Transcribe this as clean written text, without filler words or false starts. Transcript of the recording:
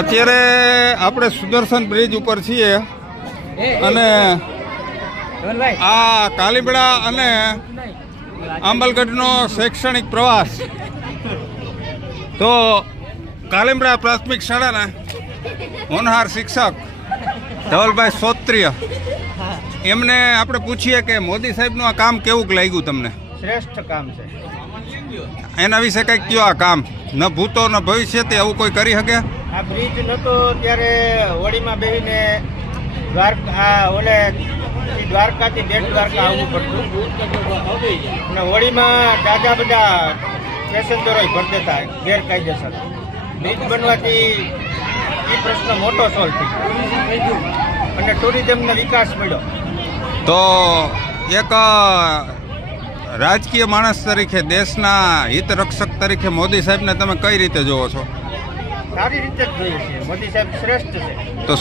અત્યારે આપણે સુદર્શન બ્રિજ ઉપર છીએ અને આ કાલીબડા અને આંબલગઢનો શૈક્ષણિક પ્રવાસ. તો કાલીબડા પ્રાથમિક શાળાના હોનહાર શિક્ષક ધવલભાઈ સોત્રીય, એમને આપણે પૂછીએ કે મોદી સાહેબનું આ કામ કેવું લાગ્યું તમને? શ્રેષ્ઠ કામ છે. એના વિશે કંઈક કયો. આ કામ ન ભૂતો ન ભવિષ્ય તે આવું કોઈ કરી શકે? આ બ્રિજ નહોતો ત્યારે હોળીમાં બેસીને દ્વારકાથી બેટ દ્વારકા આવવું પડતું અને હોળીમાં દાદા બધા પેસેન્જરો ભરી દેતા ગેરકાયદેસર. બ્રિજ બનવાથી એ પ્રશ્ન મોટો સોલ્વ થઈ અને ટુરિઝમનો વિકાસ મળ્યો. તો એક રાજકીય માણસ તરીકે, દેશના હિત રક્ષક તરીકે મોદી સાહેબને તમે કઈ રીતે જોવો છો? સારી રીતે જ જોઈએ છીએ. મોદી સાહેબ શ્રેષ્ઠ છે. તો